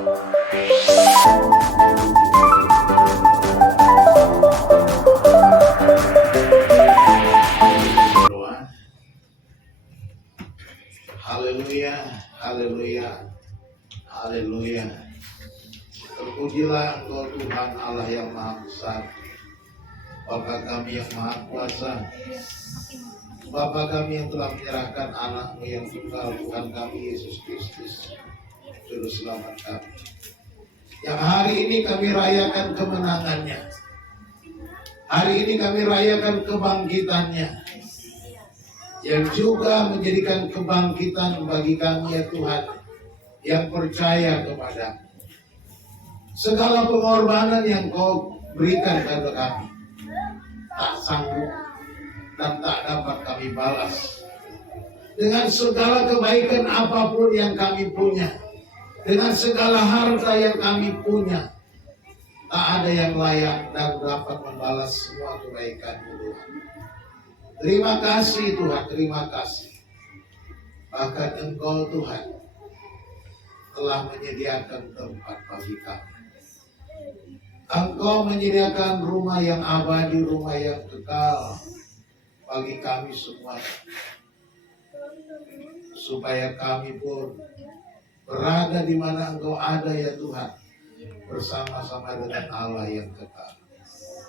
Haleluya, haleluya, haleluya. Terpujilah Engkau Tuhan Allah yang Maha Besar, Bapa kami yang Maha Kuasa, Bapa kami yang telah menyerahkan anak-Mu yang tunggal, Tuhan kami Yesus Kristus, Juru Selamat kami. Yang hari ini kami rayakan kemenangannya. Hari ini kami rayakan kebangkitannya, yang juga menjadikan kebangkitan bagi kami ya Tuhan, yang percaya kepada-Mu. Segala pengorbanan yang Kau berikan kepada kami, tak sanggup dan tak dapat kami balas. Dengan segala kebaikan apapun yang kami punya, dengan segala harta yang kami punya, tak ada yang layak dan dapat membalas semua kebaikan-Mu Tuhan. Terima kasih Tuhan, terima kasih. Bahkan Engkau Tuhan telah menyediakan tempat bagi kami. Engkau menyediakan rumah yang abadi, rumah yang kekal bagi kami semua, supaya kami pun berada di mana Engkau ada ya Tuhan, bersama-sama dengan Allah yang kekal.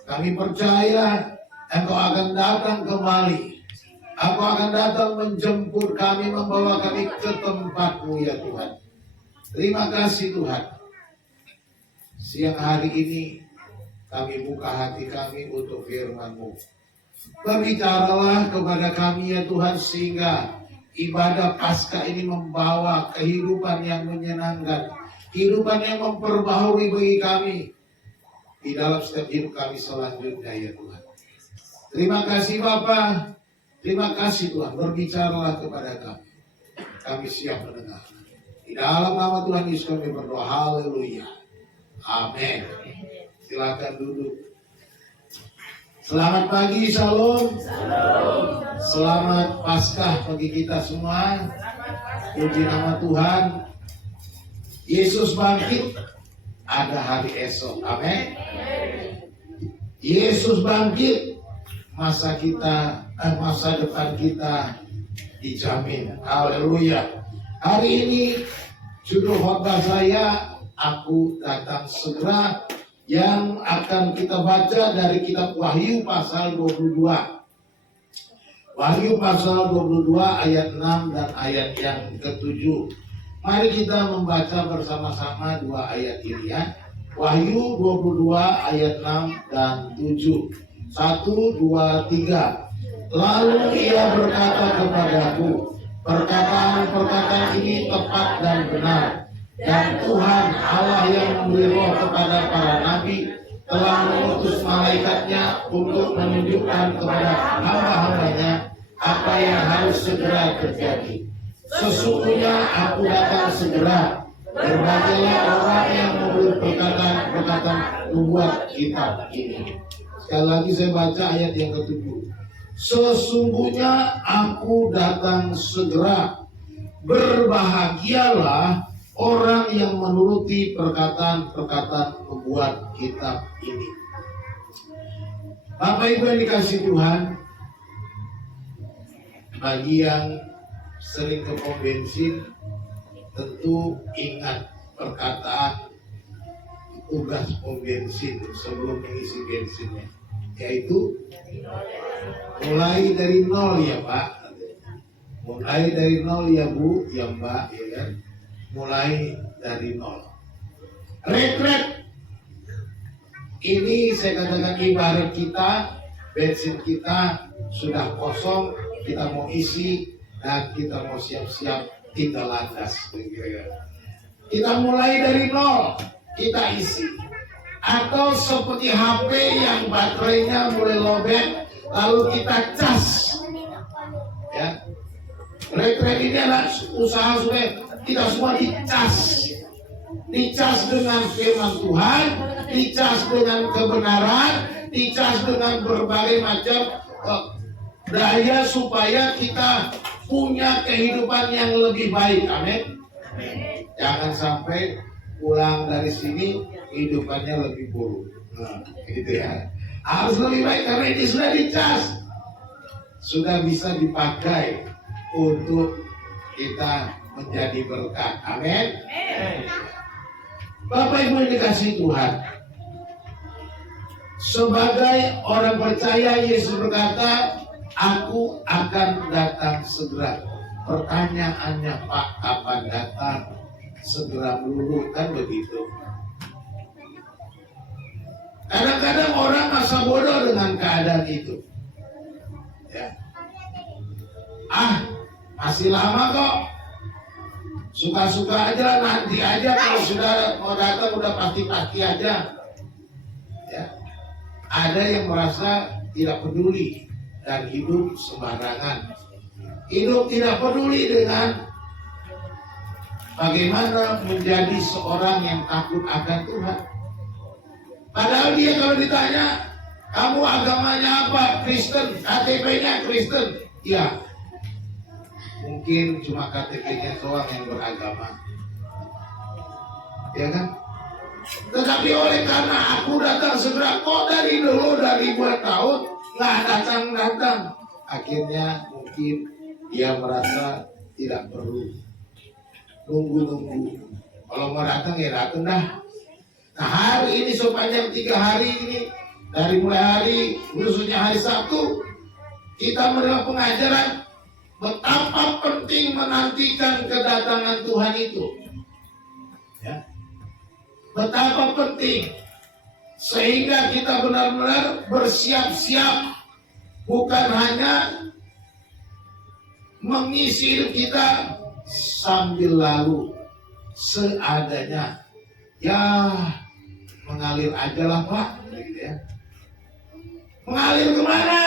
Kami percaya Engkau akan datang kembali. Engkau akan datang menjemput kami, membawa kami ke tempat-Mu ya Tuhan. Terima kasih Tuhan. Siang hari ini kami buka hati kami untuk firman-Mu. Berbicaralah kepada kami ya Tuhan, sehingga ibadah Paskah ini membawa kehidupan yang menyenangkan, kehidupan yang memperbaharui bagi kami di dalam setiap hidup kami selanjutnya ya Tuhan. Terima kasih Bapa, terima kasih Tuhan. Berbicaralah kepada kami. Kami siap mendengar. Di dalam nama Tuhan Yesus kami berdoa. Haleluya. Amin. Silakan duduk. Selamat pagi, Shalom. Selamat Paskah bagi kita semua. Puji nama Tuhan. Yesus bangkit. Ada hari esok. Amin. Yesus bangkit. Masa depan kita dijamin. Haleluya. Hari ini judul khotbah saya, Aku Datang Segera, yang akan kita baca dari kitab Wahyu pasal 22. Wahyu pasal 22 ayat 6 dan ayat yang ke-7. Mari kita membaca bersama-sama dua ayat ini ya. Wahyu 22 ayat 6 dan 7. 1, 2, 3. Lalu ia berkata kepadaku, perkataan-perkataan ini tepat dan benar. Dan Tuhan Allah yang memberi roh kepada para nabi telah mengutus malaikatnya untuk menunjukkan kepada hamba-hambanya apa yang harus segera terjadi. Sesungguhnya aku datang segera. Berbahagialah orang yang memberi perkataan-perkataan membuat kitab ini. Sekali lagi saya baca ayat yang ke-7. Sesungguhnya aku datang segera. Berbahagialah orang yang menuruti perkataan-perkataan membuat kitab ini. Bapak Ibu yang dikasihi Tuhan, bagi yang sering ke pom bensin, tentu ingat perkataan tugas pom bensin sebelum mengisi bensinnya, yaitu mulai dari nol ya Pak, mulai dari nol ya Bu, ya Mbak, ya kan? Mulai dari nol. Retret ini saya katakan ibarat kita, bensin kita sudah kosong, kita mau isi dan kita mau siap-siap tinggal landas. Kita mulai dari nol, kita isi. Atau seperti HP yang baterainya mulai lowbat, lalu kita cas. Ya, retret ini adalah usaha supaya kita semua dicas dengan firman Tuhan, dicas dengan kebenaran, dicas dengan berbagai macam daya supaya kita punya kehidupan yang lebih baik. Amin. Jangan sampai pulang dari sini kehidupannya lebih buruk. Nah, gitu ya. Harus lebih baik karena ini sudah dicas, sudah bisa dipakai untuk kita menjadi berkat. Amin. Bapak Ibu yang dikasihi Tuhan, sebagai orang percaya Yesus berkata, aku akan datang segera. Pertanyaannya, Pak, kapan datang? Segera melulu, kan begitu. Kadang-kadang orang masa bodoh dengan keadaan itu. Ya. Masih lama kok. Suka-suka aja, nanti aja, kalau sudah mau datang udah pasti-pasti aja. Ya. Ada yang merasa tidak peduli dan hidup sembarangan. Hidup tidak peduli dengan bagaimana menjadi seorang yang takut akan Tuhan. Padahal dia kalau ditanya, kamu agamanya apa? Kristen, KTP-nya Kristen. Ya, mungkin cuma KTP-nya doang yang beragama. Ya kan? Tetapi oleh karena aku datang segera, kok dari dulu, dari ribuan tahun nggak datang-datang. Akhirnya mungkin dia merasa tidak perlu nunggu-nunggu. Kalau mau datang ya datang dah. Nah, hari ini sepanjang 3 hari ini, dari mulai hari khususnya hari Sabtu, kita menerima pengajaran betapa penting menantikan kedatangan Tuhan itu. Ya. Betapa penting, sehingga kita benar-benar bersiap-siap, bukan hanya mengisi hidup kita sambil lalu seadanya. Ya, mengalir aja lah Pak, gitu ya. Mengalir kemana?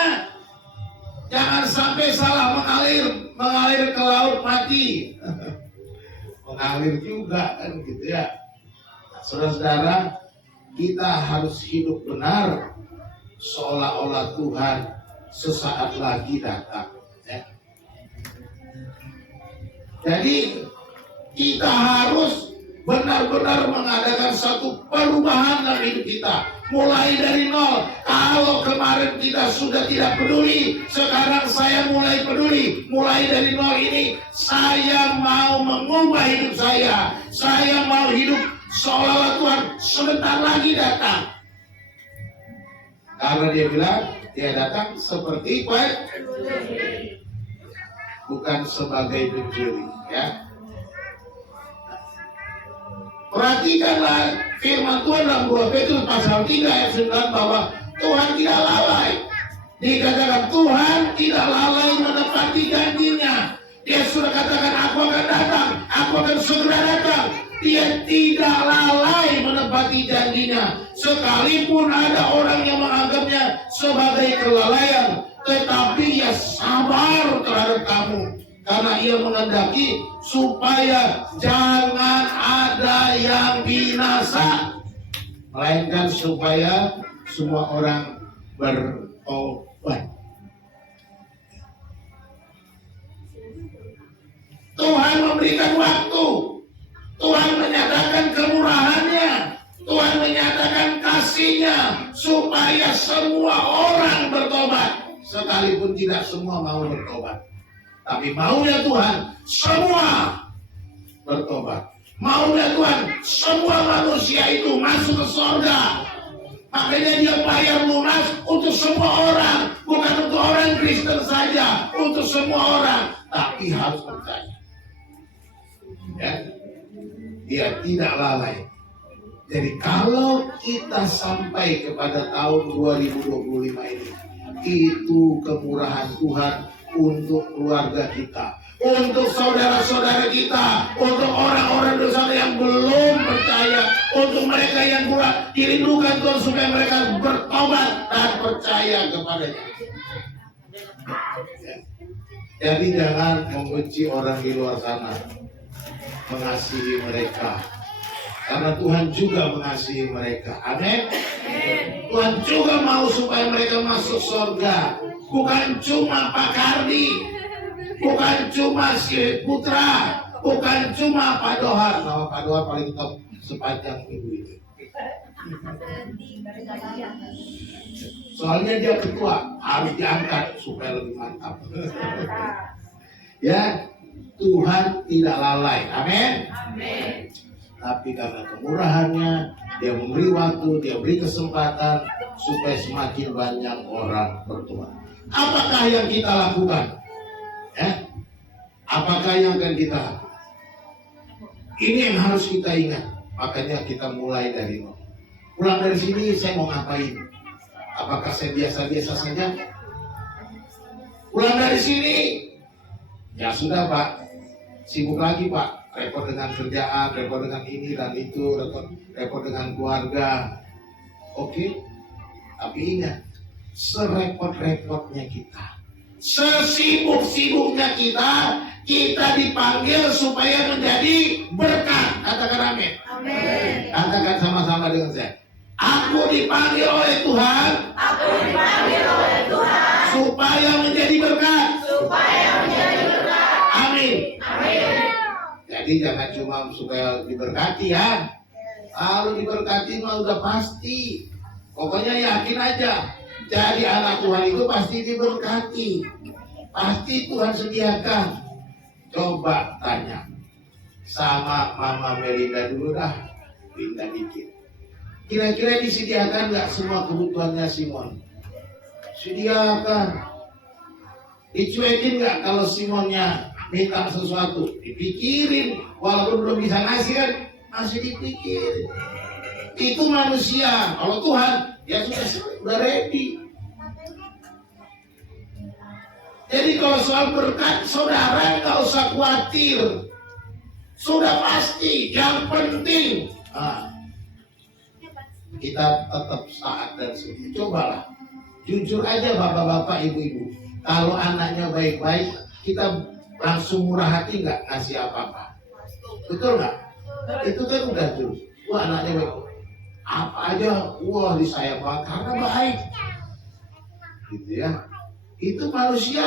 Jangan sampai salah mengalir ke laut mati. Mengalir juga kan gitu ya. Nah, saudara-saudara, kita harus hidup benar seolah-olah Tuhan sesaat lagi datang. Ya. Jadi kita harus benar-benar mengadakan satu perubahan dalam hidup kita, mulai dari nol. Kalau kemarin kita sudah tidak peduli, sekarang saya mulai peduli. Mulai dari nol ini, saya mau mengubah hidup saya. Saya mau hidup seolah-olah Tuhan sebentar lagi datang. Karena dia bilang, dia datang seperti pencuri, bukan sebagai pencuri. Ya. Perhatikanlah firman Tuhan dalam 2 Petrus pasal 3 ayat 9 bahwa Tuhan tidak lalai. Dikatakan Tuhan tidak lalai menepati janjinya. Dia sudah katakan aku akan datang, aku akan segera datang. Dia tidak lalai menepati janjinya. Sekalipun ada orang yang menganggapnya sebagai kelalaian, tetapi ia sabar terhadap kamu. Karena ia menghendaki supaya jangan ada yang binasa, melainkan supaya semua orang bertobat. Tuhan memberikan waktu, Tuhan menyatakan kemurahannya, Tuhan menyatakan kasih-Nya supaya semua orang bertobat. Sekalipun tidak semua mau bertobat, tapi maunya Tuhan semua bertobat. Maunya Tuhan semua manusia itu masuk ke surga. Makanya dia bayar lunas untuk semua orang, bukan untuk orang Kristen saja, untuk semua orang. Tapi harus percaya. Ya, dia tidak lalai. Jadi kalau kita sampai kepada tahun 2025 ini, itu kemurahan Tuhan untuk keluarga kita, untuk saudara-saudara kita, untuk orang-orang dosa yang belum percaya, untuk mereka yang kurang dirindukan Tuhan supaya mereka bertobat dan percaya kepadanya. Jadi jangan membenci orang di luar sana, mengasihi mereka, karena Tuhan juga mengasihi mereka. Amin. Tuhan juga mau supaya mereka masuk surga. Bukan cuma Pak Kardi, bukan cuma si Putra, Bukan cuma Pak Dohar. Nama Pak Dohar paling top sepanjang minggu ini. Soalnya dia ketua, harus diangkat supaya lebih mantap. Ya, Tuhan tidak lalai. Amin. Tapi karena kemurahannya, dia memberi waktu, dia beri kesempatan supaya semakin banyak orang bertobat. Apakah yang kita lakukan? Apakah yang akan kita lakukan? Ini yang harus kita ingat. Makanya kita mulai dari nol. Pulang dari sini saya mau ngapain? Apakah saya biasa-biasa saja? Pulang dari sini, ya sudah Pak, sibuk lagi Pak. Repot dengan kerjaan, repot dengan ini dan itu, repot dengan keluarga. Oke, tapi ingat, serepot-repotnya kita, sesibuk-sibuknya kita dipanggil supaya menjadi berkat. Katakan amin. Katakan sama-sama dengan saya. Aku dipanggil oleh Tuhan. Supaya menjadi berkat. Amin. Jadi jangan cuma supaya diberkati ya. Kalau diberkati mah udah pasti. Pokoknya yakin aja. Jadi anak Tuhan itu pasti diberkati. Pasti Tuhan sediakan. Coba tanya sama Mama Melinda dulu dah. Pindah dikit. Kira-kira disediakan nggak semua kebutuhannya Simon? Sediakan. Dicuekin nggak kalau Simonnya minta sesuatu? Dipikirin. Walaupun belum bisa ngasih kan, masih dipikirin. Itu manusia. Kalau Tuhan, ya sudah ready. Jadi kalau soal berkat, saudara nggak usah khawatir. Sudah pasti. Yang penting, kita tetap taat dan setia. Cobalah. Jujur aja bapak-bapak, ibu-ibu. Kalau anaknya baik-baik, kita langsung murah hati nggak ngasih apa-apa. Betul nggak? Itu kan udah tuh. Wah anaknya baik. Apa aja, wah disayang banget karena baik. Gitu ya. Itu manusia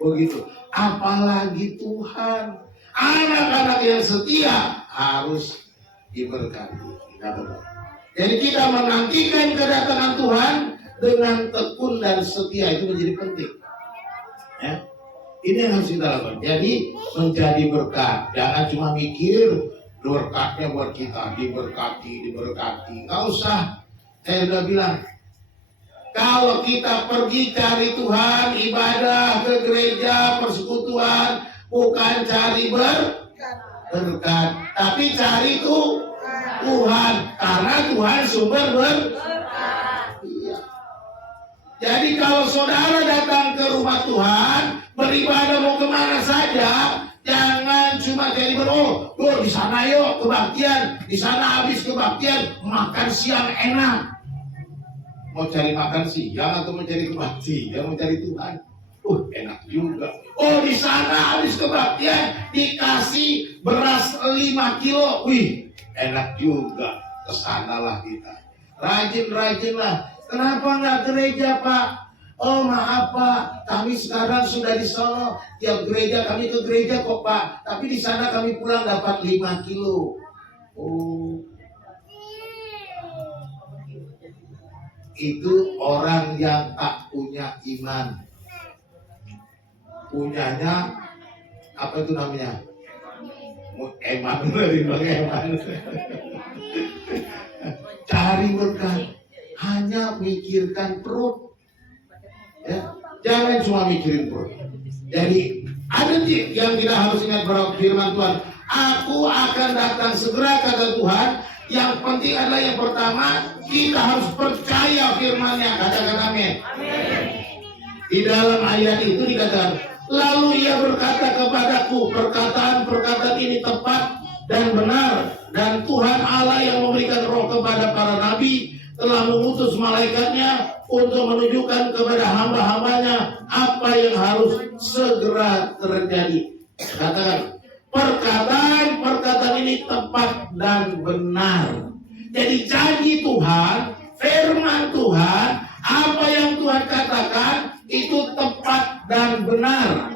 begitu. Apalagi Tuhan. Anak-anak yang setia harus diberkati. Jadi kita menantikan kedatangan Tuhan dengan tekun dan setia, itu menjadi penting. Ya. Ini yang harus kita lakukan. Jadi menjadi berkat. Jangan cuma mikir berkatnya buat kita, diberkati. Nggak usah. Saya udah bilang, kalau kita pergi cari Tuhan, ibadah ke gereja, persekutuan, bukan cari berkat, tapi cari Tuhan, karena Tuhan sumber berkat. Iya. Jadi kalau saudara datang ke rumah Tuhan, beribadah mau kemana saja, jangan cuma jadi di sana yuk kebaktian, di sana habis kebaktian, makan siang enak. Mau cari makan siang atau mau cari kebaktian, mau cari Tuhan? Enak juga. Di sana habis kebaktian dikasih beras 5 kilo. Wih, enak juga. Kesanalah kita. Rajin-rajinlah. Kenapa nggak gereja Pak? Maaf Pak, kami sekarang sudah di Solo. Tiap gereja kami ke gereja kok Pak. Tapi di sana kami pulang dapat 5 kilo. Itu orang yang tak punya iman. Punyanya apa itu namanya? Eman. Cari berkat, hanya mikirkan perut. Ya, jangan cuma mikirin perut. Jadi ada yang kita harus ingat pada firman Tuhan. Aku akan datang segera, kata Tuhan. Yang penting adalah yang pertama, kita harus percaya firman-Nya. Katakan amin. Di dalam ayat itu dikatakan, lalu ia berkata kepadaku, perkataan ini tepat dan benar, dan Tuhan Allah yang memberikan roh kepada para nabi telah mengutus malaikatnya untuk menunjukkan kepada hamba-hambanya apa yang harus segera terjadi. Katakan, perkataan ini tepat dan benar. Jadi janji Tuhan, firman Tuhan, apa yang Tuhan katakan itu tepat dan benar.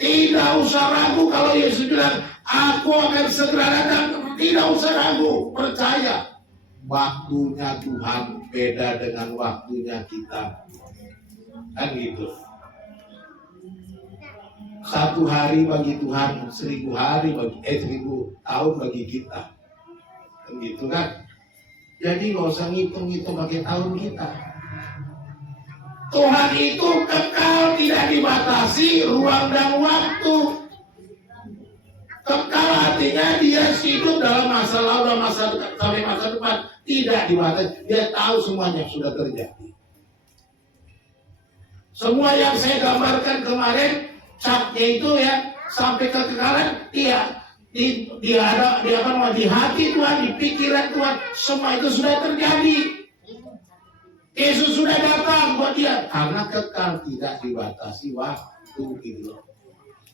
Tidak usah ragu kalau Yesus bilang, aku akan segera datang. Tidak usah ragu, percaya. Waktunya Tuhan beda dengan waktunya kita. Kan gitu. 1 hari bagi Tuhan, 1000 hari bagi 1000 tahun bagi kita. Kan gitu kan? Jadi nggak usah ngitung-ngitung pakai tahun kita. Tuhan itu kekal, tidak dibatasi ruang dan waktu. Kekal artinya dia hidup dalam masa lalu dan masa depan sampai masa depan, tidak dibatasi. Dia tahu semuanya sudah terjadi. Semua yang saya gambarkan kemarin, capnya itu ya sampai kekekalan, di hati Tuhan, di pikiran Tuhan, semua itu sudah terjadi. Yesus sudah datang buat dia karena kekal, tidak dibatasi waktu gitu.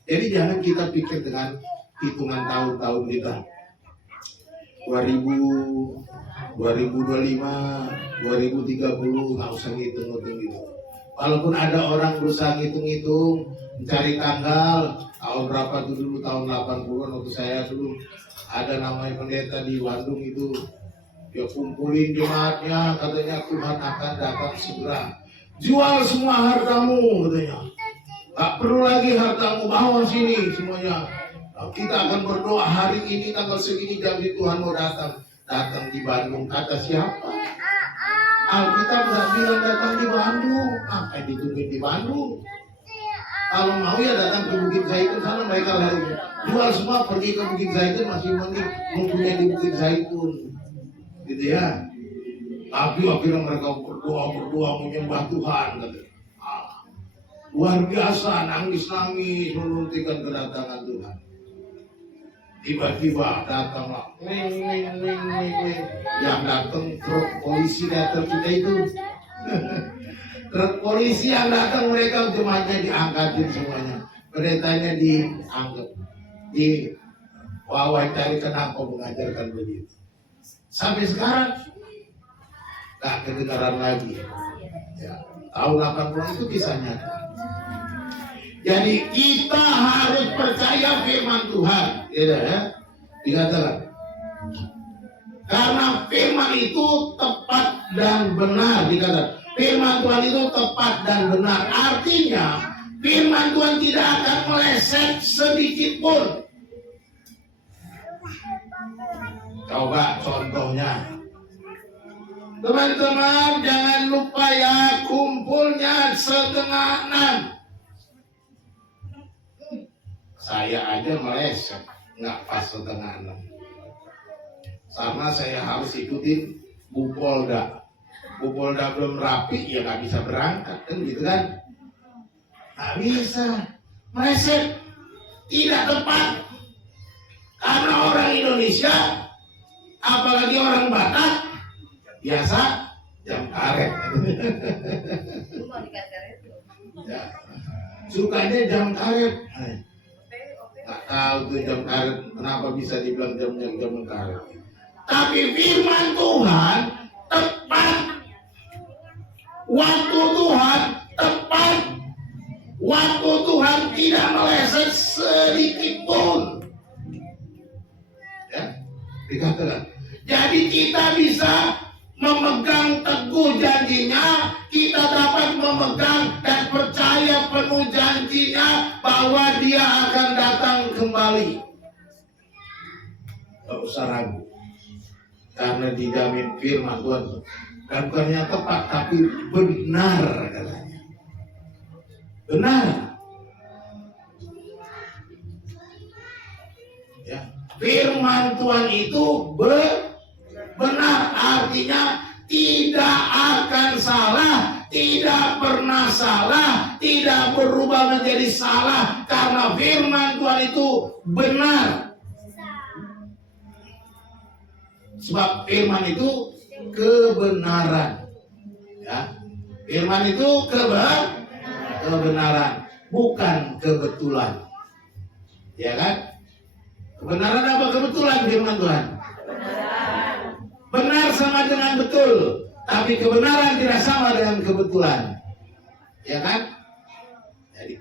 Jadi jangan kita pikir dengan hitungan tahun-tahun kita 2000, 2025, 2030, nggak usah ngitung-ngitung gitu. Walaupun ada orang berusaha ngitung-ngitung mencari tanggal tahun berapa itu dulu, tahun 80-an waktu saya dulu ada namanya pendeta di Bandung itu, dia kumpulin jemaatnya, katanya Tuhan akan datang segera. Jual semua hartamu, katanya. Gak perlu lagi hartamu, bawa sini semuanya. Kita akan berdoa hari ini tanggal segini jam di Tuhan mau datang. Datang di Bandung, kata siapa? Alkitab gak bilang datang di Bandung. Apa ditungguin di Bandung? Kalau mau ya datang ke Bukit Zaitun sana, mereka lari. Jual semua, pergi ke Bukit Zaitun, masih mending mempunyai di Bukit Zaitun. Gitu ya. Tapi akhirnya mereka berdoa menyembah Tuhan. Luar biasa, nangis menantikan kedatangan Tuhan. Tiba-tiba datanglah, yang datang truk polisi datang kita itu. Truk polisi yang datang, mereka jemaatnya diangkatin semuanya, pendetanya diangkat, diwawancari kenapa mengajarkan begitu. Sampai sekarang gak kedengaran lagi. Ya, tahun 80 itu kisah nyata. Jadi kita harus percaya firman Tuhan, ya. Dikatakan karena firman itu tepat dan benar, dikatakan firman Tuhan itu tepat dan benar. Artinya firman Tuhan tidak akan meleset sedikit pun. Coba contohnya, teman-teman jangan lupa ya, kumpulnya 5:30. Saya aja meleset, nggak pas 5:30. Sama saya harus ikutin Bu Polda. Bu Polda belum rapi, ya nggak bisa berangkat, kan gitu kan? Nggak bisa, meleset, tidak tepat. Karena orang Indonesia, apalagi orang Batak, biasa jam karet. Ya, sukanya jam karet. Nggak tahu tuh jam karet kenapa bisa dibilang jam karet. Tapi firman Tuhan tepat, waktu Tuhan tepat, waktu Tuhan tidak meleset sedikit pun. Ya, dikatakan. Jadi kita bisa memegang teguh janjinya, kita dapat memegang dan percaya penuh janjinya bahwa dia akan datang kembali. Gak usah ragu, karena dijamin firman Tuhan. Dan bukannya tepat, tapi benar katanya. Benar. Ya, firman Tuhan itu benar, artinya tidak akan salah, tidak pernah salah, tidak berubah menjadi salah, karena firman Tuhan itu benar. Sebab firman itu kebenaran. Ya, firman itu kebenaran, bukan kebetulan. Ya kan? Kebenaran apa kebetulan firman Tuhan? Benar sama dengan betul, tapi kebenaran tidak sama dengan kebetulan. Ya kan? Jadi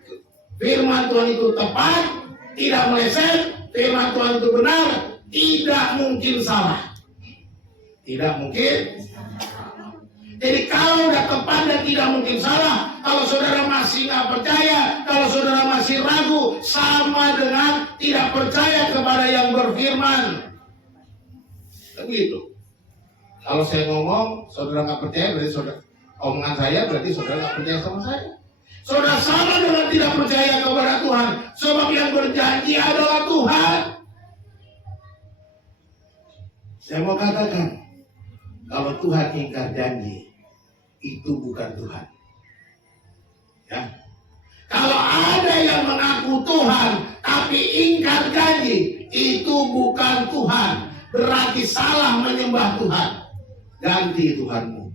Firman Tuhan itu tepat, tidak meleset. Firman Tuhan itu benar, tidak mungkin salah. Tidak mungkin. Jadi kalau udah tepat dan tidak mungkin salah, kalau saudara masih nggak percaya, kalau saudara masih ragu, sama dengan tidak percaya kepada yang berfirman. Begitu. Kalau saya ngomong, saudara nggak percaya, berarti saudara omongan saya berarti saudara nggak percaya sama saya. Saudara sama dengan tidak percaya kepada Tuhan, sebab yang berjanji adalah Tuhan. Saya mau katakan, kalau Tuhan ingkar janji, itu bukan Tuhan. Ya. Kalau ada yang mengaku Tuhan tapi ingkar janji, itu bukan Tuhan. Berarti salah menyembah Tuhan. Ganti Tuhanmu.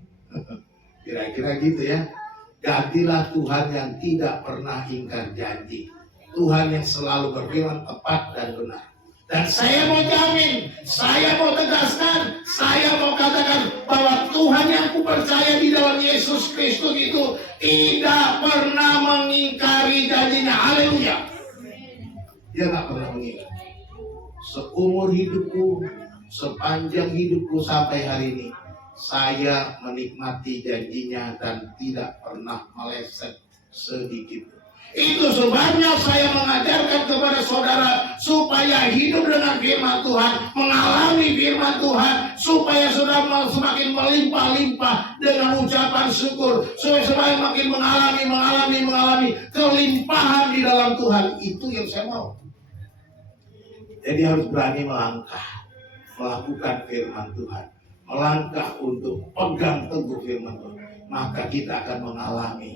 Kira-kira gitu ya. Gantilah Tuhan yang tidak pernah ingkar janji. Tuhan yang selalu berfirman tepat dan benar. Dan saya mau jamin, saya mau tegaskan, saya mau katakan bahwa Tuhan yang kupercaya di dalam Yesus Kristus itu tidak pernah mengingkari janjinya. Haleluya. Dia nggak pernah mengingkari. Seumur hidupku, sepanjang hidupku sampai hari ini, saya menikmati janjinya dan tidak pernah meleset sedikit. Itu sebabnya saya mengajarkan kepada saudara supaya hidup dengan firman Tuhan, mengalami firman Tuhan, supaya saudara semakin melimpah-limpah dengan ucapan syukur, supaya makin mengalami kelimpahan di dalam Tuhan. Itu yang saya mau. Jadi harus berani melangkah, melakukan firman Tuhan, melangkah untuk pegang teguh firman Tuhan, maka kita akan mengalami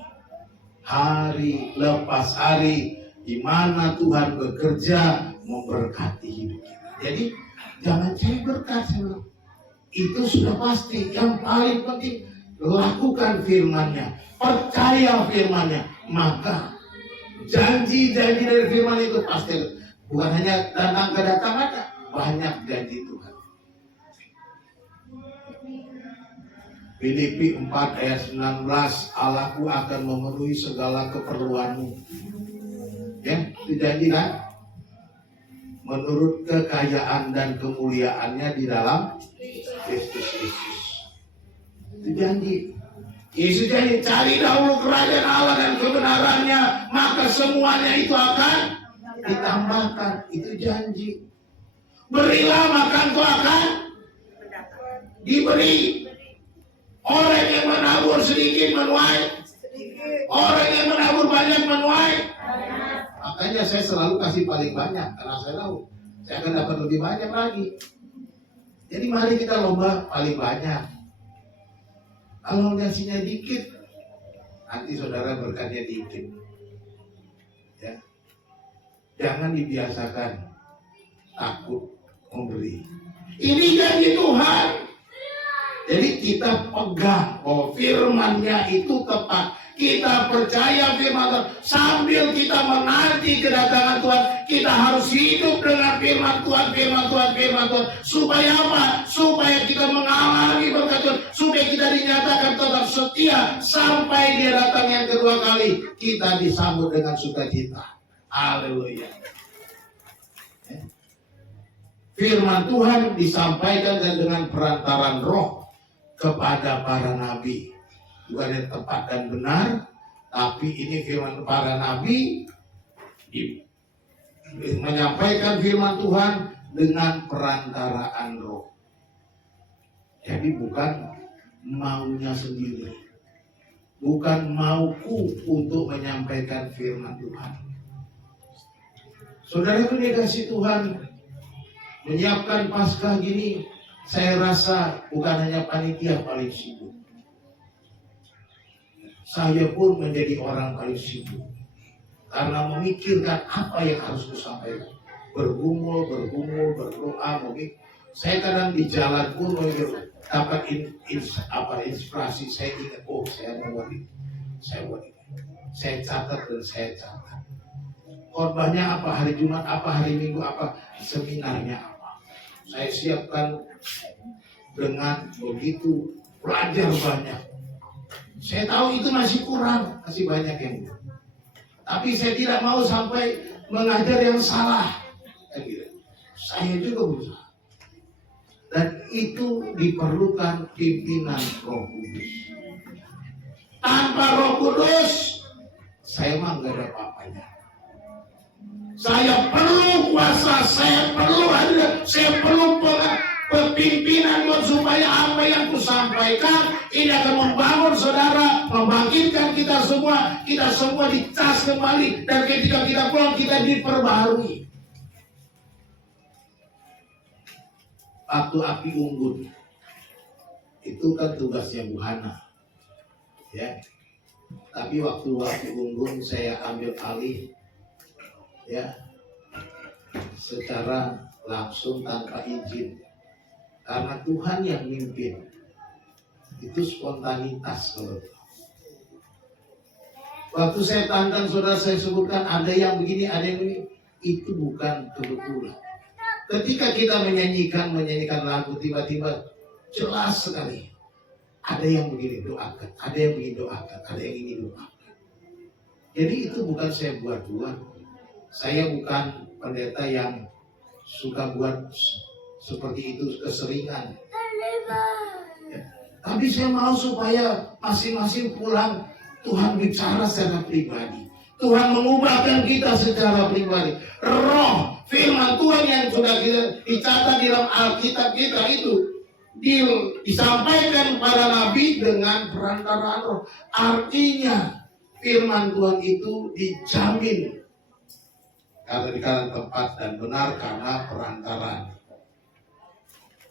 hari lepas hari di mana Tuhan bekerja memberkati hidup kita. Jadi jangan cari berkat, itu sudah pasti. Yang paling penting lakukan firman-Nya, percaya firman-Nya, maka janji-janji dari firman itu pasti. Bukan hanya datang kedatangannya, banyak janji Tuhan. Filipi 4 ayat 19, Allahku akan memenuhi segala keperluanmu. Ya, itu janji kan? Menurut kekayaan dan kemuliaannya di dalam Kristus Yesus. Itu janji. Yesus janji, cari dahulu kerajaan Allah dan kebenarannya, maka semuanya itu akan ditambahkan. Itu janji. Berilah maka engkau akan diberi. Orang yang menabur sedikit menuai, orang yang menabur banyak menuai. Makanya saya selalu kasih paling banyak, karena saya tahu saya akan dapat lebih banyak lagi. Jadi mari kita lomba paling banyak. Kalau ngasihnya dikit, nanti saudara berkatnya dikit. Ya. Jangan dibiasakan takut memberi. Ini janji Tuhan. Jadi kita pegang bahwa firman-Nya itu tepat. Kita percaya firman Tuhan. Sambil kita menanti kedatangan Tuhan, kita harus hidup dengan firman Tuhan. Supaya apa? Supaya kita mengalami berkat Tuhan. Supaya kita dinyatakan tetap setia sampai Dia datang yang kedua kali. Kita disambut dengan sukacita. Haleluya. Firman Tuhan disampaikan dengan perantaran Roh kepada para nabi. Bukan yang tepat dan benar, tapi ini firman para nabi menyampaikan firman Tuhan dengan perantaraan Roh. Jadi bukan maunya sendiri, bukan mauku untuk menyampaikan firman Tuhan. Saudara itu dikasih Tuhan menyiapkan Paskah gini, saya rasa bukan hanya panitia paling sibuk. Saya pun menjadi orang paling sibuk. Karena memikirkan apa yang harus kusampaikan. Bergumul, berdoa, memikir. Saya kadang di jalan pun dapat inspirasi. Saya ingat, oh saya mau buat ini. Saya catat dan saya catat. Khotbahnya apa, hari Jumat apa, hari Minggu apa, seminarnya apa. Saya siapkan dengan begitu, belajar banyak. Saya tahu itu masih kurang, masih banyak yang Tapi saya tidak mau sampai mengajar yang salah. Saya juga berusaha. Dan itu diperlukan pimpinan Roh Kudus. Tanpa Roh Kudus, saya mah nggak ada apa-apanya. Saya perlu kuasa, saya perlu ada, saya perlu pimpinan supaya apa yang kusampaikan ini akan membangun saudara, membangkitkan kita semua dicas kembali, dan ketika kita pulang kita diperbarui. Waktu api unggun itu kan tugasnya Bu Hana, ya. Tapi waktu api unggun saya ambil alih, ya, secara langsung tanpa izin, karena Tuhan yang mimpin. Itu spontanitas. Waktu saya tantang saudara, saya sebutkan ada yang begini, ada yang begini, itu bukan kebetulan. Ketika kita menyanyikan lagu, tiba-tiba jelas sekali ada yang begini doakan, ada yang begini doakan, ada yang ini doakan. Jadi itu bukan saya buat-buat. Saya bukan pendeta yang suka buat seperti itu keseringan. Ya. Tapi saya mau supaya masing-masing pulang Tuhan bicara secara pribadi. Tuhan mengubahkan kita secara pribadi. Roh firman Tuhan yang sudah kita dicatat di dalam Alkitab kita itu disampaikan para nabi dengan perantaraan Roh. Artinya firman Tuhan itu dijamin karena di kanan tempat dan benar karena perantaraan.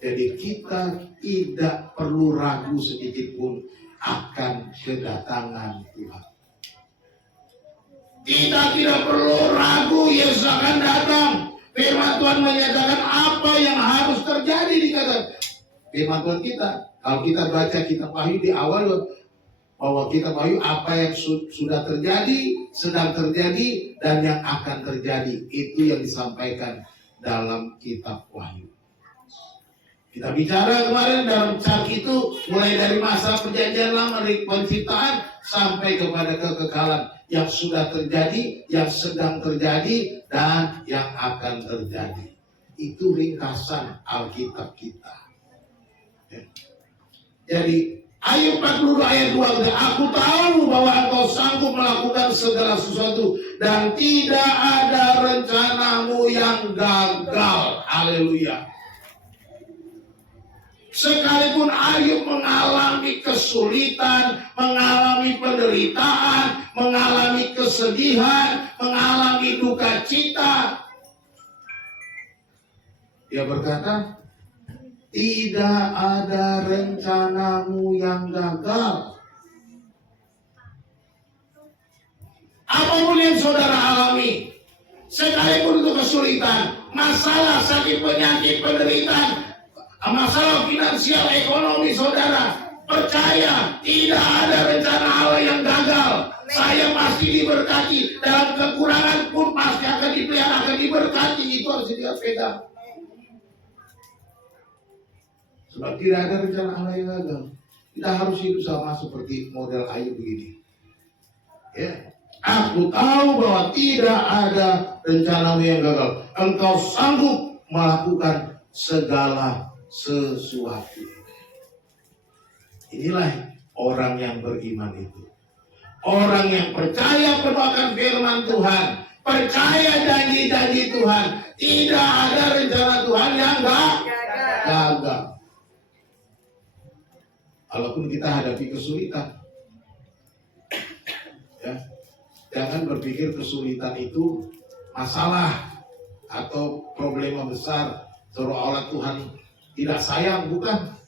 Jadi kita tidak perlu ragu sedikit pun akan kedatangan Tuhan. Kita tidak perlu ragu Yesus akan datang. Firman Tuhan menyatakan apa yang harus terjadi dikatakan. Firman Tuhan kita, kalau kita baca kitab Wahyu di awal bahwa kitab Wahyu apa yang sudah terjadi, sedang terjadi, dan yang akan terjadi, itu yang disampaikan dalam kitab Wahyu. Kita bicara kemarin dalam cat itu mulai dari masa perjanjian lama, dari penciptaan sampai kepada kekekalan yang sudah terjadi, yang sedang terjadi, dan yang akan terjadi. Itu ringkasan Alkitab kita. Jadi Ayub 42 ayat 2, aku tahu bahwa engkau sanggup melakukan segala sesuatu dan tidak ada rencanamu yang gagal. Haleluya. Sekalipun Ayub mengalami kesulitan, mengalami penderitaan, mengalami kesedihan, mengalami duka cita, dia berkata, tidak ada rencanamu yang gagal. Apapun yang saudara alami, sekalipun itu kesulitan, masalah, sakit, penyakit, penderitaan, masalah finansial, ekonomi saudara, percaya tidak ada rencana Allah yang gagal. Saya pasti diberkati, dalam kekurangan pun pasti akan dipelihara, akan diberkati. Itu harus dia pegang. Sebab tidak ada rencana Allah yang gagal. Kita harus hidup sama seperti model Ayub begini. Ya, aku tahu bahwa tidak ada rencanamu yang gagal. Engkau sanggup melakukan segala sesuatu. Inilah orang yang beriman itu. Orang yang percaya penuh akan firman Tuhan, percaya janji-janji Tuhan. Tidak ada rencana Tuhan yang gagal. Walaupun kita hadapi kesulitan, ya, jangan berpikir kesulitan itu masalah atau problema besar seolah-olah Tuhan tidak sayang. Bukan.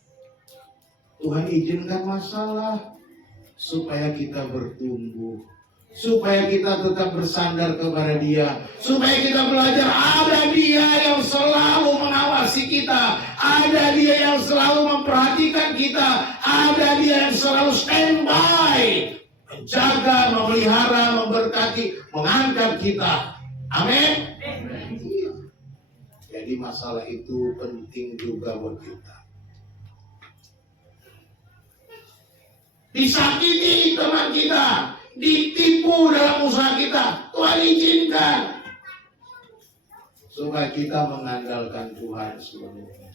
Tuhan izinkan masalah supaya kita bertumbuh, supaya kita tetap bersandar kepada Dia, supaya kita belajar ada Dia yang selalu mengawasi kita, ada Dia yang selalu memperhatikan kita, ada Dia yang selalu standby, menjaga, memelihara, memberkati, mengangkat kita. Amin. Jadi masalah itu penting juga buat kita. Disakiti teman kita, ditipu dalam usaha kita. Tuhan izinkan supaya kita mengandalkan Tuhan sepenuhnya.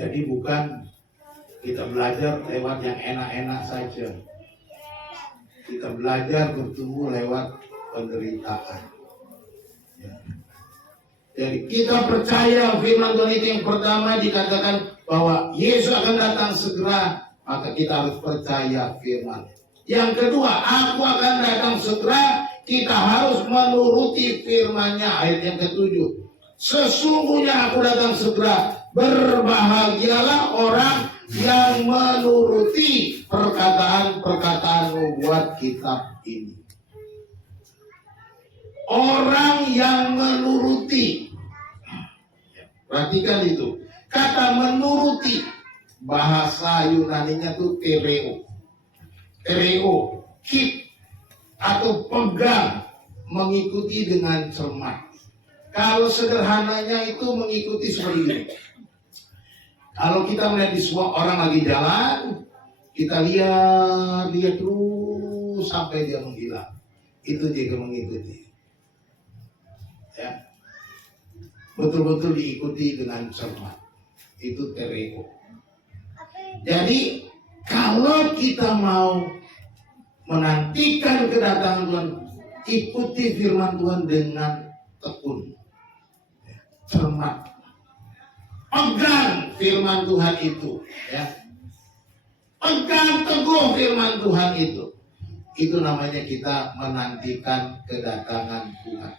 Jadi bukan kita belajar lewat yang enak-enak saja. Kita belajar bertumbuh lewat penderitaan. Ya. Jadi kita percaya firman Tuhan itu yang pertama dikatakan bahwa Yesus akan datang segera, maka kita harus percaya firman. Yang kedua, aku akan datang segera, kita harus menuruti firman-Nya. Ayat yang ketujuh, sesungguhnya aku datang segera, berbahagialah orang yang menuruti perkataan-perkataan nubuat kitab ini. Orang yang menuruti, perhatikan itu, kata menuruti, bahasa Yunaninya itu tereo, keep atau pegang, mengikuti dengan cermat. Kalau sederhananya itu mengikuti seperti ini. Kalau kita melihat di sebuah orang lagi jalan, kita lihat terus sampai dia menghilang. Itu juga mengikuti. Ya. Betul-betul diikuti dengan cermat. Itu tereo. Jadi kalau kita mau menantikan kedatangan Tuhan, ikuti firman Tuhan dengan tekun, cermat. Pegang firman Tuhan itu, ya. Pegang teguh firman Tuhan itu. Itu namanya kita menantikan kedatangan Tuhan.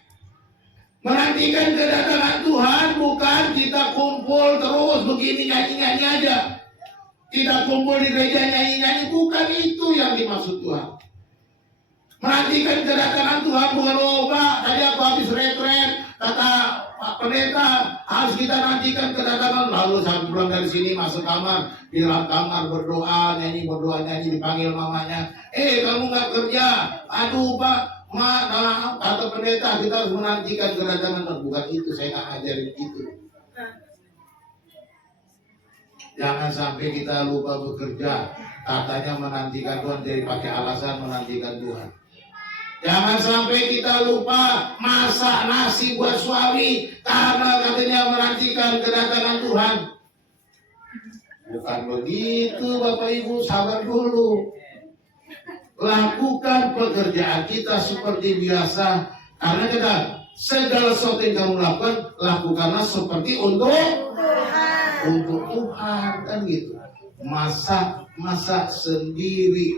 Menantikan kedatangan Tuhan bukan kita kumpul terus begini nyanyi-nyanyi aja. Kita kumpul di gereja nyanyi-nyanyi, bukan itu yang dimaksud Tuhan. Menantikan kedatangan Tuhan bukan, oh Pak, tadi aku habis retret, kata Pak Pendeta, harus kita nantikan kedatangan. Lalu saya pulang dari sini masuk kamar, di dalam kamar berdoa, nyanyi, dipanggil mamanya. Kamu nggak kerja? Aduh Pak, maaf, kata Pendeta, kita harus menantikan kedatangan Tuhan. Bukan itu, saya nggak ngajarin itu. Jangan sampai kita lupa bekerja, katanya menantikan Tuhan, jadi pakai alasan menantikan Tuhan. Jangan sampai kita lupa masak nasi buat suami karena katanya menantikan kedatangan Tuhan. Bukan begitu Bapak Ibu, sabar dulu. Lakukan pekerjaan kita seperti biasa. Karena kita segala sesuatu yang kamu lakukan, lakukanlah seperti untuk Tuhan. Untuk Tuhan, kan gitu. Masak sendiri.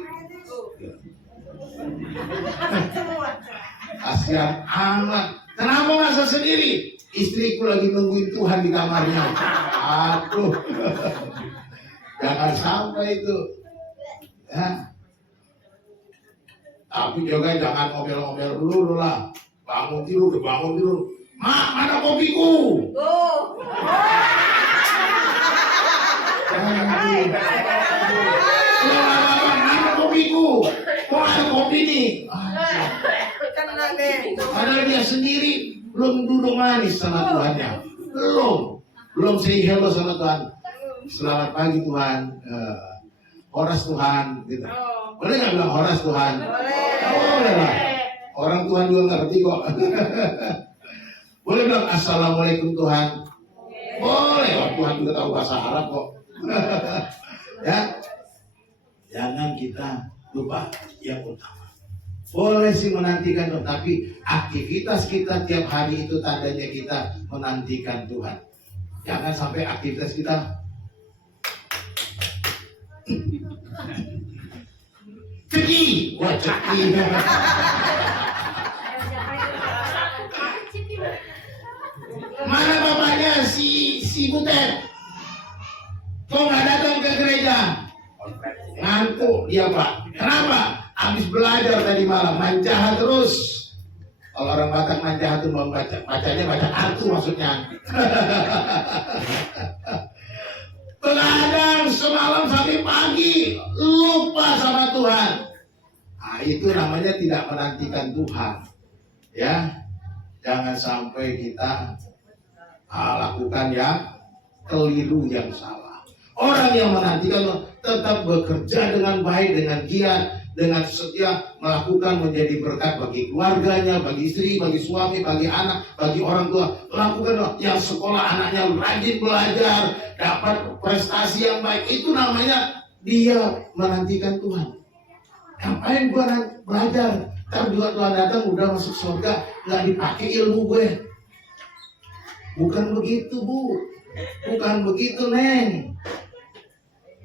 Kasihan amat. Kenapa masak sendiri? Istriku lagi nungguin Tuhan di kamarnya. Aduh. Jangan sampai itu. Ya. Tapi juga jangan ngomel-ngomel dulu lah. Bangun tidur. Mak, mana kopiku? Mana kopiku? Kok ada kopi nih? Padahal dia sendiri belum duduk manis sama Tuhannya. Belum say hello sama Tuhan. Selamat pagi Tuhan. Horas Tuhan gitu. Boleh nggak bilang horas Tuhan? Boleh lah. Orang Tuhan juga ngerti kok. Boleh bilang assalamualaikum Tuhan? Boleh. Tuhan juga tahu bahasa Arab kok. Ya. Jangan kita lupa yang utama. Boleh sih menantikan Tuhan, tapi aktivitas kita tiap hari itu tandanya kita menantikan Tuhan. Jangan sampai aktivitas kita ceki. Mana bapaknya si Butet? Kok nggak datang ke gereja? Ngantuk dia Pak. Kenapa? Habis belajar tadi malam, main jahat terus. Kalau orang Batak main jahat itu bacanya baca kartu maksudnya. Begadang semalam sampai pagi, lupa sama Tuhan. Nah, itu namanya tidak menantikan Tuhan. Ya, jangan sampai kita lakukan yang keliru, yang salah. Orang yang menantikan Tuhan tetap bekerja dengan baik, dengan giat, dengan setia, melakukan menjadi berkat bagi keluarganya, bagi istri, bagi suami, bagi anak, bagi orang tua. Lakukan yang sekolah anaknya rajin belajar, dapat prestasi yang baik. Itu namanya dia menantikan Tuhan. Ngapain gue belajar? Ntar juga Tuhan datang udah masuk surga, nggak dipakai ilmu gue. Bukan begitu, Bu. Bukan begitu, Neng.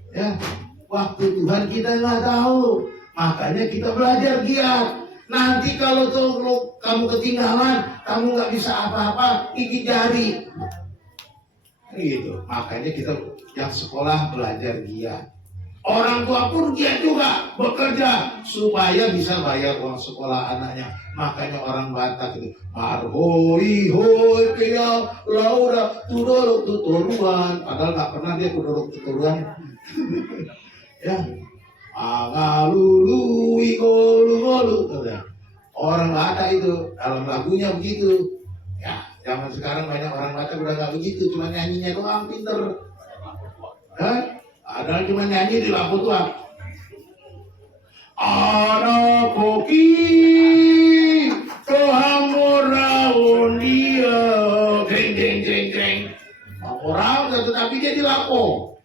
Ya, waktu Tuhan kita nggak tahu, makanya kita belajar giat. Nanti kalau tuh kamu ketinggalan, kamu nggak bisa apa-apa, gigit jari. Gitu. Makanya kita yang sekolah belajar giat. Orang tua pun giat juga bekerja supaya bisa bayar uang sekolah anaknya. Makanya orang Batak itu marhoi hoi pia laura tudorok tuturuan. Padahal nggak pernah dia tudorok tuturuan. Ya, angalului golu. Orang Batak itu dalam lagunya begitu. Ya, zaman sekarang banyak orang Batak udah nggak begitu, cuma nyanyinya doang pinter. Ada cuma nyanyi di lampu tua. Anak koki kehamuraun dia, jeng. Orang tetapi dia di lampu.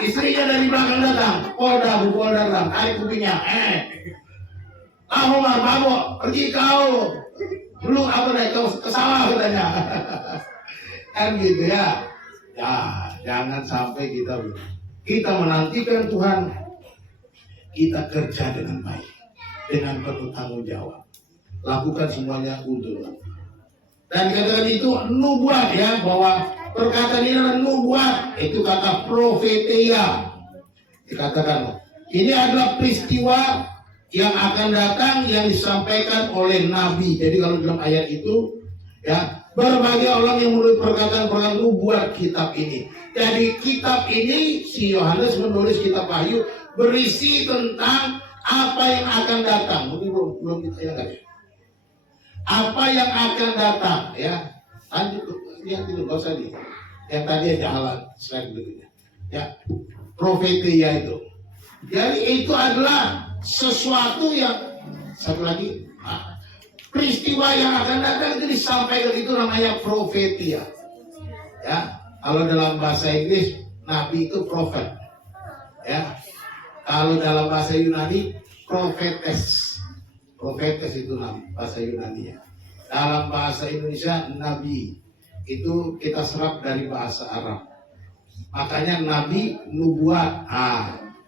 Istrinya dari belakang datang, Polda datang, tarik kupingnya, kamu mabok, pergi kau, dulu apa deh kau ke sawah katanya, kan gitu ya. Ya, jangan sampai kita menantikan Tuhan, kita kerja dengan baik, dengan penuh tanggung jawab, lakukan semuanya untuk Tuhan. Dan katakan itu nubuat ya, bahwa perkataan ini adalah nubuat, itu kata profetia. Dikatakan ini adalah peristiwa yang akan datang yang disampaikan oleh Nabi. Jadi kalau dalam ayat itu ya, berbagai orang yang menulis perkataan nubuat kitab ini. Jadi kitab ini si Yohanes menulis kitab Wahyu berisi tentang apa yang akan datang. Mungkin belum ditayangkan ya. Apa yang akan datang ya. Lanjut lihat itu gak usah nih. Yang tadi aja halan slide berikutnya. Ya, profetia itu. Jadi itu adalah sesuatu yang satu lagi. Peristiwa yang akan datang itu disampaikan, itu namanya profetia. Ya, kalau dalam bahasa Inggris nabi itu prophet. Ya, kalau dalam bahasa Yunani prophetes. Prophetes itu nama bahasa Yunani ya. Dalam bahasa Indonesia nabi itu kita serap dari bahasa Arab. Makanya nabi nubuat.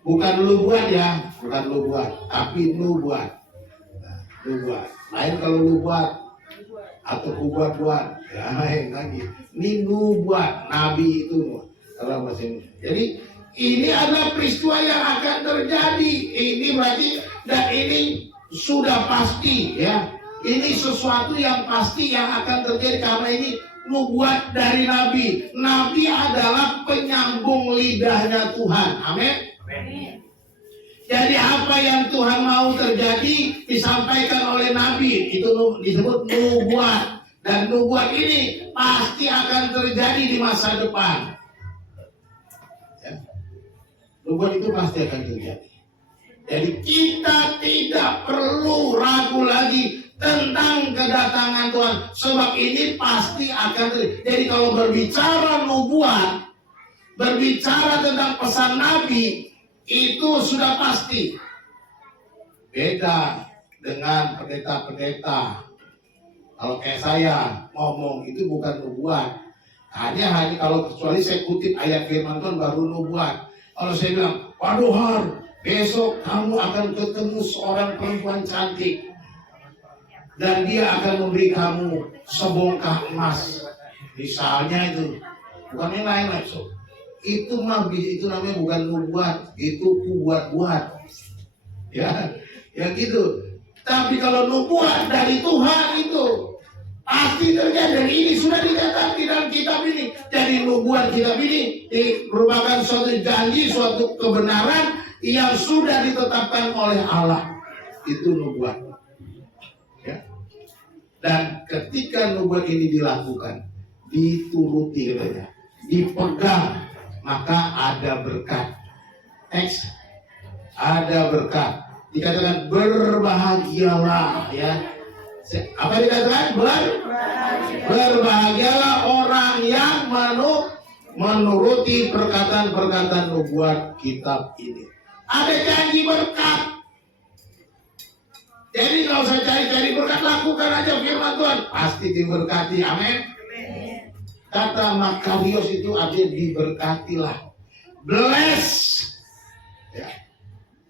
Bukan nubuat ya, bukan nubuat, tapi nubuat. Nubuat. Lain kalau nubuat atau buat ya lain lagi. Ini nubuat, nabi itu dalam bahasa Indonesia. Jadi ini adalah peristiwa yang akan terjadi. Ini berarti dan ini sudah pasti ya. Ini sesuatu yang pasti yang akan terjadi karena ini nubuat dari nabi. Nabi adalah penyambung lidahnya Tuhan. Amin. Jadi apa yang Tuhan mau terjadi disampaikan oleh Nabi, itu disebut nubuat. Dan nubuat ini pasti akan terjadi di masa depan. Ya. Nubuat itu pasti akan terjadi. Jadi kita tidak perlu ragu lagi tentang kedatangan Tuhan. Sebab ini pasti akan terjadi. Jadi kalau berbicara nubuat, berbicara tentang pesan Nabi, itu sudah pasti. Beda dengan pendeta-pendeta. Kalau kayak saya ngomong itu bukan nubuat. Hanya kalau kecuali saya kutip ayat firman Tuhan baru nubuat. Kalau saya bilang, waduh Har, besok kamu akan ketemu seorang perempuan cantik dan dia akan memberi kamu sebongkah emas. Misalnya itu, bukan yang lain-lain. Itu namanya bukan nubuat, itu buat-buat. Ya gitu. Tapi kalau nubuat dari Tuhan itu pasti terjadi. Dan ini sudah dicatat di dalam kitab ini. Jadi nubuat kitab ini merupakan suatu janji, suatu kebenaran yang sudah ditetapkan oleh Allah. Itu nubuat. Ya. Dan ketika nubuat ini dilakukan, dituruti katanya. dipegang, maka ada berkat. Next, ada berkat. Dikatakan berbahagialah, ya. Apa dikatakan? Berbahagialah orang yang menuruti perkataan-perkataan nubuat kitab ini. Ada janji berkat. Jadi nggak usah cari-cari berkat, lakukan aja firman Tuhan, pasti diberkati. Amin. Kata Makarios itu artinya diberkatilah. Bless. Ya.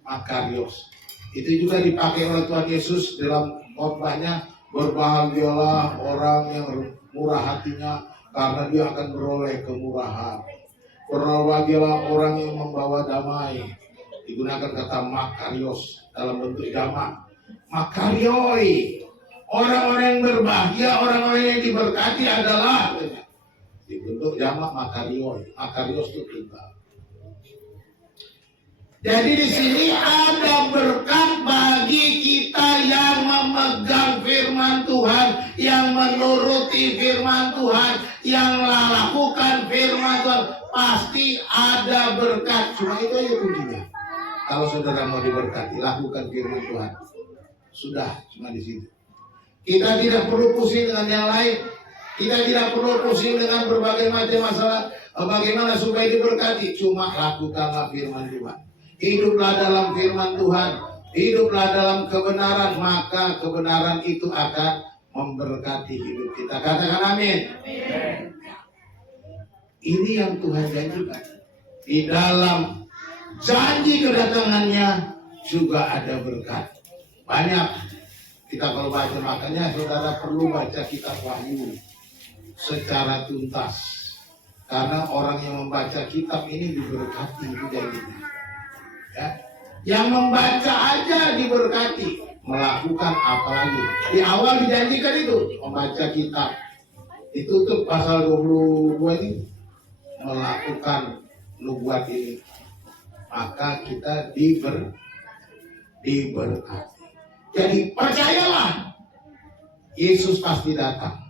Makarios. Itu juga dipakai oleh Tuhan Yesus dalam khotbahnya, berbahagialah orang yang murah hatinya karena dia akan beroleh kemurahan. Berbahagialah orang yang membawa damai. Digunakan kata Makarios dalam bentuk jamak. Makarioi. Orang-orang yang berbahagia, orang-orang yang diberkati adalah dibentuk jamak Makarioi. Makarios itu tunggal. Jadi di sini ada berkat bagi kita yang memegang firman Tuhan, yang menuruti firman Tuhan, yang melakukan firman Tuhan, pasti ada berkat. Cuma itu aja kuncinya. Kalau saudara mau diberkati, lakukan firman Tuhan. Sudah, cuma di situ. Kita tidak perlu pusing dengan yang lain. Kita tidak perlu pusing dengan berbagai macam masalah. Bagaimana supaya diberkati? Cuma lakukanlah firman Tuhan. Hiduplah dalam firman Tuhan, hiduplah dalam kebenaran, maka kebenaran itu akan memberkati hidup kita. Katakan amin. Ini yang Tuhan janjikan. Di dalam janji kedatangannya juga ada berkat. Banyak kita kalau baca, makanya saudara perlu baca kitab Wahyu secara tuntas. Karena orang yang membaca kitab ini diberkati, itu janjinya. Ya. Yang membaca aja diberkati, melakukan apa lagi? Di awal dijanjikan itu membaca kitab. Ditutup pasal 22 ini, melakukan nubuat ini, maka kita diberkati. Jadi percayalah, Yesus pasti datang.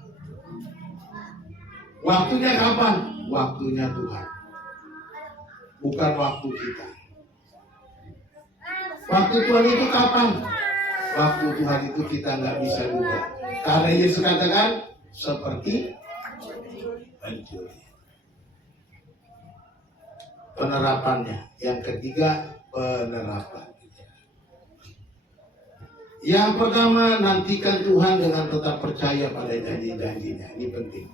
Waktunya kapan? Waktunya Tuhan, bukan waktu kita. Waktu Tuhan itu kapan? Waktu Tuhan itu kita nggak bisa duga. Karena Yesus katakan seperti pencuri. Penerapannya. Yang ketiga, penerapan. Yang pertama, nantikan Tuhan dengan tetap percaya pada janji-janjinya. Ini penting.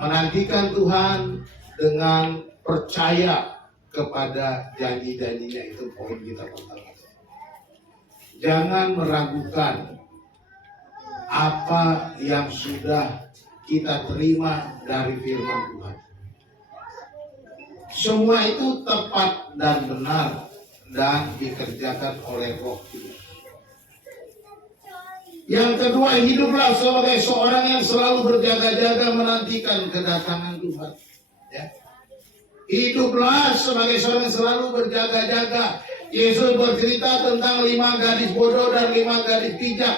Menantikan Tuhan dengan percaya kepada janji-janjinya, itu poin kita pertama. Jangan meragukan apa yang sudah kita terima dari firman Tuhan. Semua itu tepat dan benar dan dikerjakan oleh Roh Kudus. Yang kedua, hiduplah sebagai seorang yang selalu berjaga-jaga menantikan kedatangan Tuhan. Ya. Hiduplah sebagai seorang yang selalu berjaga-jaga. Yesus bercerita tentang 5 gadis bodoh dan 5 gadis bijak.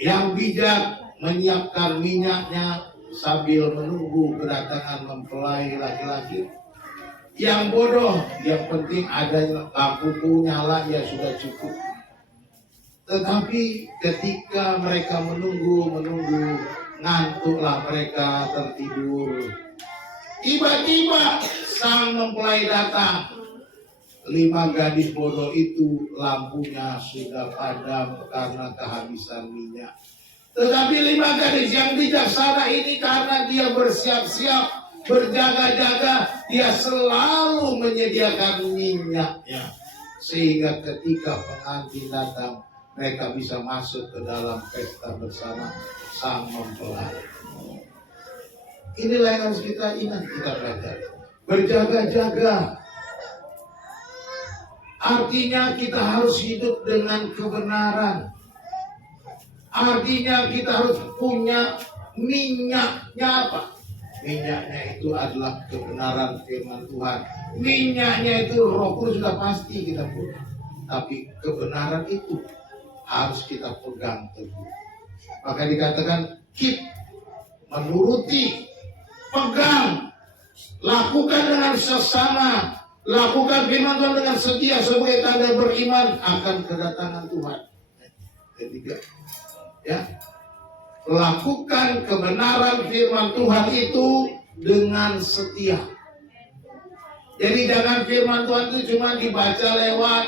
Yang bijak menyiapkan minyaknya sambil menunggu kedatangan mempelai laki-laki. Yang bodoh, yang penting ada lampu nyala, ya sudah cukup. Tetapi ketika mereka menunggu, ngantuklah mereka, tertidur. Tiba-tiba sang mempelai datang. 5 gadis bodoh itu lampunya sudah padam karena kehabisan minyak. Tetapi 5 gadis yang bijaksana ini, karena dia bersiap-siap, berjaga-jaga, dia selalu menyediakan minyaknya. Sehingga ketika pengantin datang, mereka bisa masuk ke dalam pesta bersama sang mempelai. Inilah yang harus kita ingat, kita belajar. Berjaga-jaga. Artinya kita harus hidup dengan kebenaran. Artinya kita harus punya minyaknya apa? Minyaknya itu adalah kebenaran firman Tuhan. Minyaknya itu Roh Kudus sudah pasti kita punya. Tapi kebenaran itu harus kita pegang teguh. Maka dikatakan keep menuruti, pegang, lakukan dengan sesama, lakukan firman Tuhan dengan setia sebagai tanda beriman akan kedatangan Tuhan. Ketiga, ya, lakukan kebenaran firman Tuhan itu dengan setia. Jadi jangan firman Tuhan itu cuma dibaca lewat,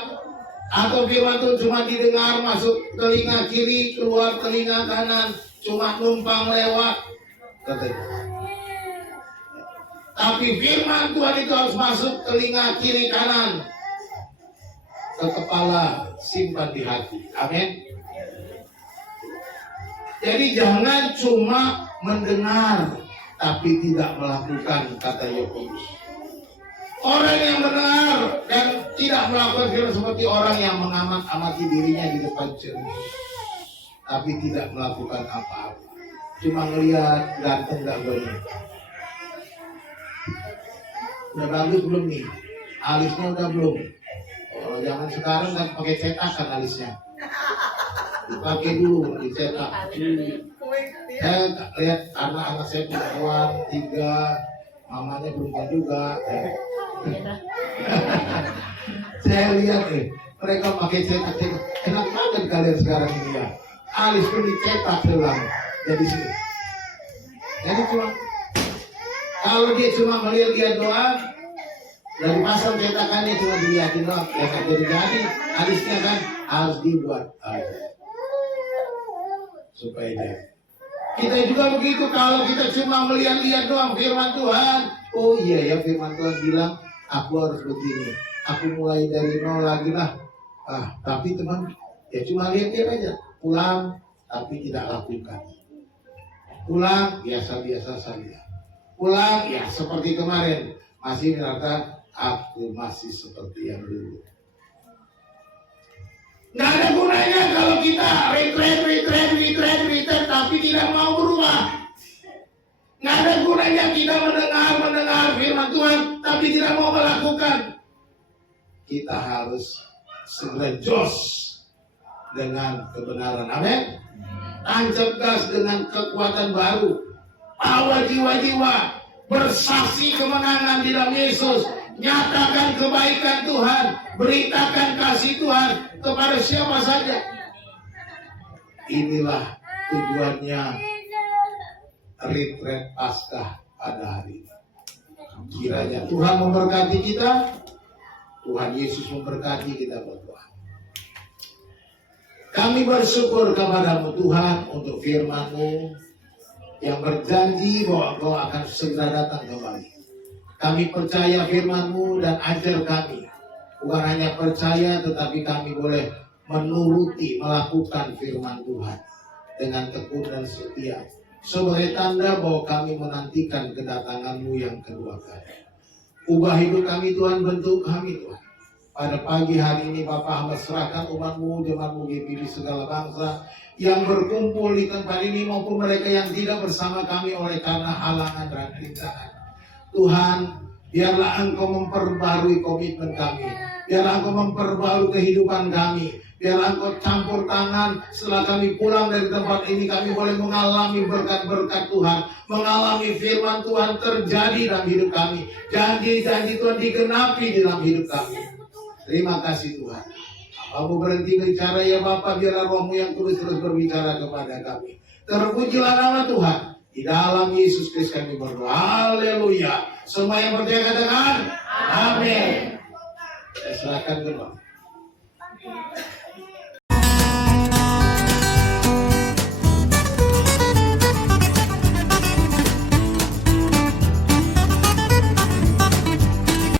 atau firman Tuhan cuma didengar masuk telinga kiri, keluar telinga kanan, cuma numpang lewat. Katanya. Tapi firman Tuhan itu harus masuk telinga kiri kanan, ke kepala, simpan di hati. Amin. Jadi jangan cuma mendengar tapi tidak melakukan, kata Yakobus. Orang yang mendengar dan tidak melakukan firman seperti orang yang mengamati dirinya di depan cermin, tapi tidak melakukan apa-apa. Cuma ngelihat ganteng gak benar. Udah bagus belum nih? Alisnya udah belum? Oh, jangan sekarang kan pakai cetakan alisnya. Dipakai dulu, dicetak. Saya lihat anak-anak saya perempuan 3, mamanya perempuan juga. Saya lihat mereka pakai cetak. Enak banget kalian sekarang ini ya. Alis pun dicetak ulang. Jadi sini. Jadi cuma kalau dia cuma melihat doang, dari pasang cetakannya cuma dilihatin doang, ya kan jadi alisnya kan harus dibuat supaya dia. Kita juga begitu, kalau kita cuma melihat doang firman Tuhan, oh iya ya firman Tuhan bilang aku harus begini, aku mulai dari nol lagi lah. Tapi teman ya cuma lihat aja, pulang tapi tidak lakukan. Pulang biasa-biasa saja. Pulang ya seperti kemarin, masih merasa aku masih seperti yang dulu. Nggak ada gunanya kalau kita retreat tapi tidak mau berubah. Nggak ada gunanya kita mendengar firman Tuhan tapi tidak mau melakukan. Kita harus segera jos dengan kebenaran. Amin. Tancap gas dengan kekuatan baru. Bawa jiwa-jiwa, bersaksi kemenangan di dalam Yesus. Nyatakan kebaikan Tuhan, beritakan kasih Tuhan kepada siapa saja. Inilah tujuannya retreat Paskah pada hari ini. Kiranya Tuhan memberkati kita, Tuhan Yesus memberkati kita berdoa. Kami bersyukur kepadamu Tuhan untuk firman-Mu yang berjanji bahwa Engkau akan segera datang kembali. Kami percaya firman-Mu dan ajar kami. Bukan hanya percaya tetapi kami boleh menuruti, melakukan firman Tuhan dengan tekun dan setia. Sebagai tanda bahwa kami menantikan kedatangan-Mu yang kedua kali. Ubah hidup kami Tuhan, bentuk kami Tuhan. Pada pagi hari ini Bapa hamba serahkan umat-Mu, jemaat-Mu GPI segala bangsa yang berkumpul di tempat ini maupun mereka yang tidak bersama kami oleh karena halangan dan rintangan. Tuhan, biarlah Engkau memperbarui komitmen kami. Biarlah Engkau memperbarui kehidupan kami. Biarlah Engkau campur tangan setelah kami pulang dari tempat ini. Kami boleh mengalami berkat-berkat Tuhan. Mengalami firman Tuhan terjadi dalam hidup kami. Janji-janji Tuhan digenapi di dalam hidup kami. Terima kasih Tuhan. Kamu berhenti bicara ya Bapa, biarlah Roh-Mu yang terus berbicara kepada kami. Terpujilah nama Tuhan. Di dalam Yesus Kristus kami berdoa. Haleluya. Semua yang percaya katakan amin. Saya serahkan ke Bapak.